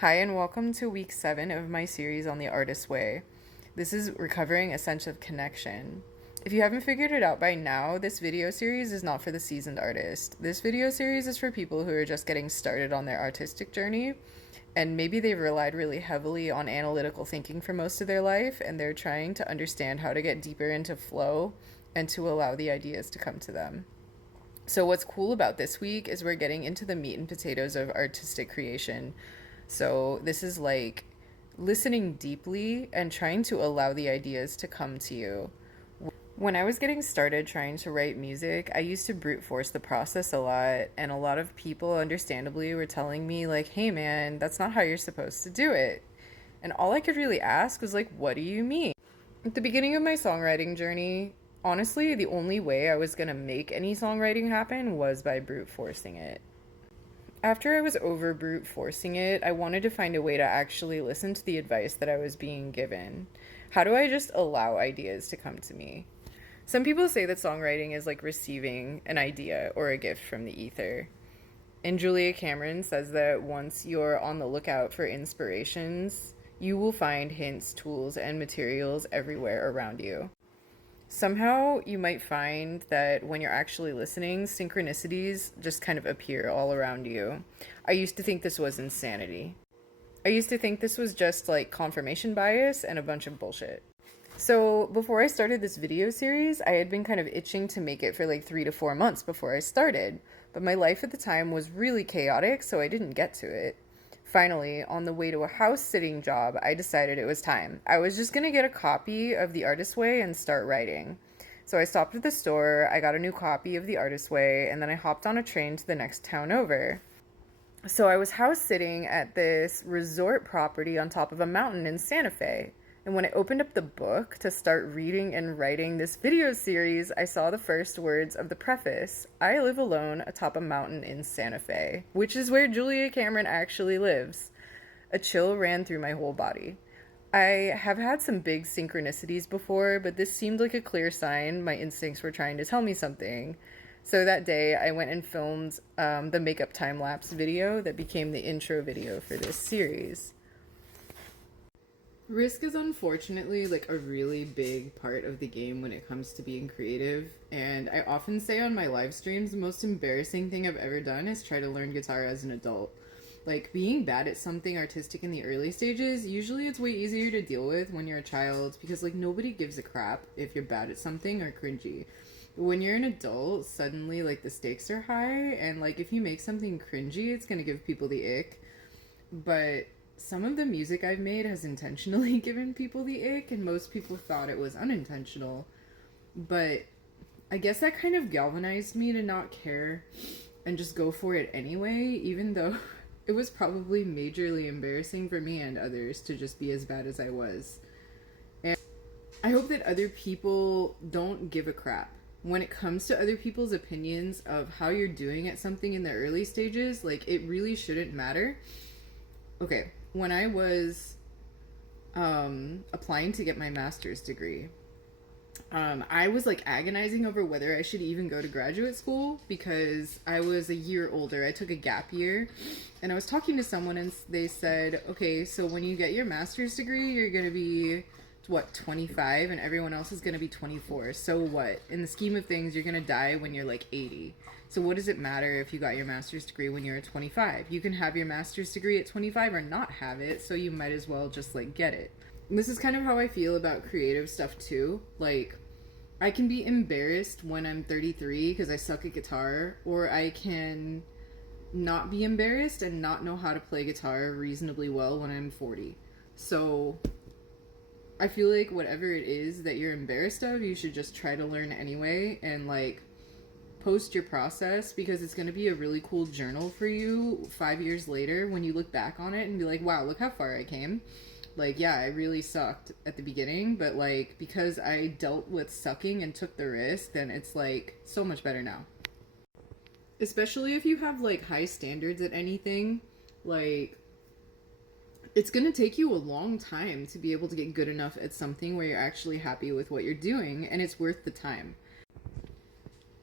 Hi, and welcome to week 7 of my series on the artist's way. This is recovering a sense of connection. If you haven't figured it out by now, this video series is not for the seasoned artist. This video series is for people who are just getting started on their artistic journey, and maybe they've relied really heavily on analytical thinking for most of their life, and they're trying to understand how to get deeper into flow and to allow the ideas to come to them. So, what's cool about this week is we're getting into the meat and potatoes of artistic creation. So, this is like listening deeply and trying to allow the ideas to come to you. When I was getting started trying to write music, I used to brute force the process a lot, and a lot of people, understandably, were telling me, like, hey man, that's not how you're supposed to do it. And all I could really ask was, like, what do you mean? At the beginning of my songwriting journey, honestly, the only way I was gonna make any songwriting happen was by brute forcing it. After I was over brute forcing it, I wanted to find a way to actually listen to the advice that I was being given. How do I just allow ideas to come to me? Some people say that songwriting is like receiving an idea or a gift from the ether. And Julia Cameron says that once you're on the lookout for inspirations, you will find hints, tools, and materials everywhere around you. Somehow you might find that when you're actually listening, synchronicities just kind of appear all around you. I used to think this was insanity. I used to think this was just like confirmation bias and a bunch of bullshit. So before I started this video series, I had been kind of itching to make it for like 3 to 4 months before I started, but my life at the time was really chaotic, so I didn't get to it. Finally, on the way to a house sitting job, I decided it was time. I was just gonna get a copy of The Artist's Way and start writing. So I stopped at the store, I got a new copy of The Artist's Way, and then I hopped on a train to the next town over. So I was house sitting at this resort property on top of a mountain in Santa Fe. And when I opened up the book to start reading and writing this video series, I saw the first words of the preface: I live alone atop a mountain in Santa Fe, which is where Julia Cameron actually lives. A chill ran through my whole body. I have had some big synchronicities before, but this seemed like a clear sign my instincts were trying to tell me something. So that day, I went and filmed the makeup time-lapse video that became the intro video for this series. Risk is unfortunately like a really big part of the game when it comes to being creative, and I often say on my live streams the most embarrassing thing I've ever done is try to learn guitar as an adult. Like, being bad at something artistic in the early stages, usually it's way easier to deal with when you're a child because like nobody gives a crap if you're bad at something or cringy. When you're an adult, suddenly like the stakes are high, and like if you make something cringy, it's gonna give people the ick. But some of the music I've made has intentionally given people the ick, and most people thought it was unintentional. But I guess that kind of galvanized me to not care and just go for it anyway, even though it was probably majorly embarrassing for me and others to just be as bad as I was. And I hope that other people don't give a crap. When it comes to other people's opinions of how you're doing at something in the early stages, like, it really shouldn't matter. Okay, when I was applying to get my master's degree, I was like agonizing over whether I should even go to graduate school because I was a year older. I took a gap year, and I was talking to someone and they said, okay, so when you get your master's degree, you're going to be, what, 25, and everyone else is going to be 24. So what? In the scheme of things, you're going to die when you're like 80. So what does it matter if you got your master's degree when you're 25? You can have your master's degree at 25 or not have it, so you might as well just like get it. And this is kind of how I feel about creative stuff too. Like, I can be embarrassed when I'm 33 because I suck at guitar, or I can not be embarrassed and not know how to play guitar reasonably well when I'm 40. So I feel like whatever it is that you're embarrassed of, you should just try to learn anyway, and like post your process, because it's going to be a really cool journal for you 5 years later when you look back on it and be like, wow, look how far I came. Like, yeah, I really sucked at the beginning, but like because I dealt with sucking and took the risk, then it's like so much better now. Especially if you have like high standards at anything, like it's going to take you a long time to be able to get good enough at something where you're actually happy with what you're doing and it's worth the time.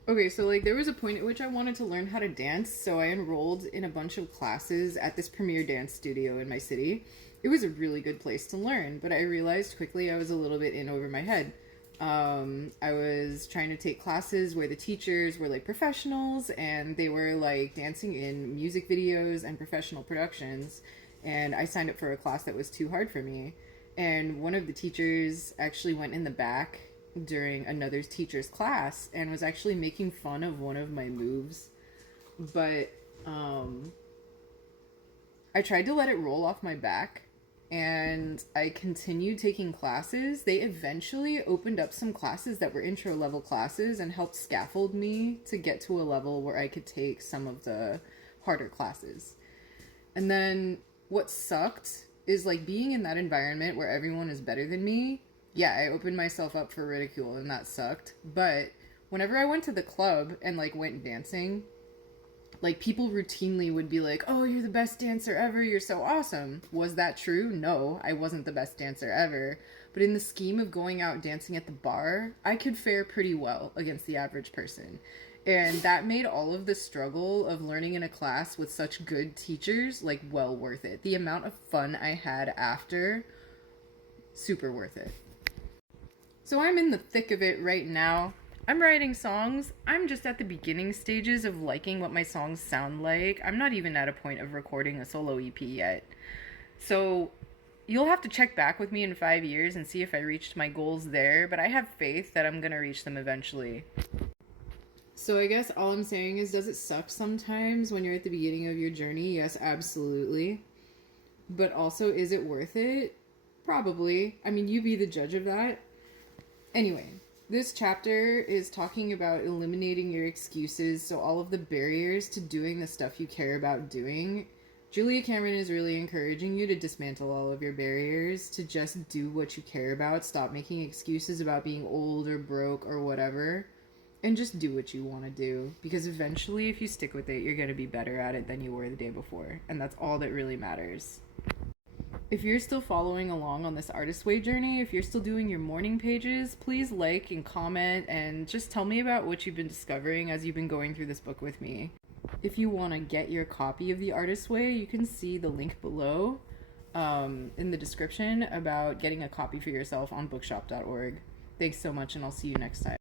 Okay, so like there was a point at which I wanted to learn how to dance, so I enrolled in a bunch of classes at this premier dance studio in my city. It was a really good place to learn, but I realized quickly I was a little bit in over my head. I was trying to take classes where the teachers were like professionals and they were like dancing in music videos and professional productions. And I signed up for a class that was too hard for me. And one of the teachers actually went in the back during another teacher's class and was actually making fun of one of my moves. But I tried to let it roll off my back and I continued taking classes. They eventually opened up some classes that were intro level classes and helped scaffold me to get to a level where I could take some of the harder classes. And then what sucked is like being in that environment where everyone is better than me. Yeah, I opened myself up for ridicule and that sucked. But whenever I went to the club and like went dancing, like people routinely would be like, "Oh, you're the best dancer ever. You're so awesome." Was that true? No, I wasn't the best dancer ever. But in the scheme of going out dancing at the bar, I could fare pretty well against the average person. And that made all of the struggle of learning in a class with such good teachers like well worth it. The amount of fun I had after, super worth it. So I'm in the thick of it right now. I'm writing songs. I'm just at the beginning stages of liking what my songs sound like. I'm not even at a point of recording a solo EP yet. So you'll have to check back with me in 5 years and see if I reached my goals there, but I have faith that I'm gonna reach them eventually. So I guess all I'm saying is, does it suck sometimes when you're at the beginning of your journey? Yes, absolutely. But also, is it worth it? Probably. I mean, you be the judge of that. Anyway, this chapter is talking about eliminating your excuses, so all of the barriers to doing the stuff you care about doing. Julia Cameron is really encouraging you to dismantle all of your barriers, to just do what you care about, stop making excuses about being old or broke or whatever, and just do what you want to do. Because eventually, if you stick with it, you're going to be better at it than you were the day before, and that's all that really matters. If you're still following along on this Artist Way journey, if you're still doing your morning pages, please like and comment and just tell me about what you've been discovering as you've been going through this book with me. If you want to get your copy of The Artist Way, you can see the link below in the description about getting a copy for yourself on bookshop.org. Thanks so much, and I'll see you next time.